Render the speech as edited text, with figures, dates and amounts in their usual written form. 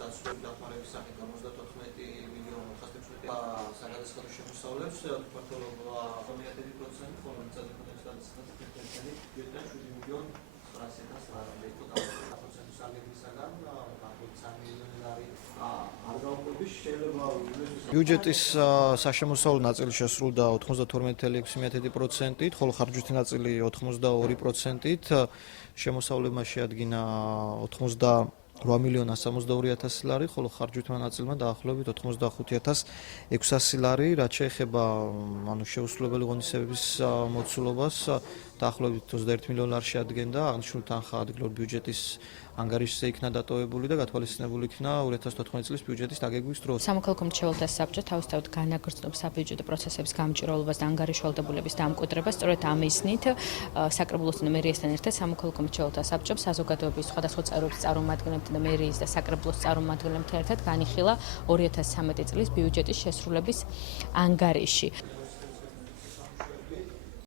დაცული დახმარების სახით 54 მილიონი 416 საგადასახადო შემოსავლებს ფართობა 1%, ხოლო მიწათმოქმედების გადაწყვეტილება ბიუჯეტიდან 7 მილიონი 900.000 ლარი იყო და 100% საგებისაგან 3 მილიონი ლარი არ გაუქმების შეიძლება ბიუჯეტის საშემოსავლო ნაწილი შესრულდა 92.6%-ით, ხოლო ხარჯვითი ნაწილი 82%-ით, შემოსავლებმა შეადგინა 88.162.000 ლარი, ხოლო ხარჯვითმა ნაწილმა დაახლოებით 85.600 ლარი, რაც შეეხება შეუსრულებელი ღონისძიებების მოცულობას, დაახლოებით 21 მილიონი ლარი შეადგენდა, აღნიშნული თანხა ადგილობრივ ბიუჯეტის ანგარიშზე იქნა დატოვებული და გათვალისწინებული იქნა 2014 წლის ბიუჯეტის დაგეგმვის დროს. სამოქალაქო მრჩეველთა საბჭო თავისთავად განაგრძობს საბიუჯეტო პროცესების გამჭირვალობას და ანგარიშვალდებულების დამკვიდრებას. სწორედ ამ მიზნით საკრებულოსთან და მერიასთან ერთად სამოქალაქო მრჩეველთა საბჭომ საზოგადოების სხვადასხვა წევრების წარმომადგენლებთან და მერიის და საკრებულოს წარმომადგენლებთან ერთად განიხილა 2013 წლის ბიუჯეტის შესრულების ანგარიში.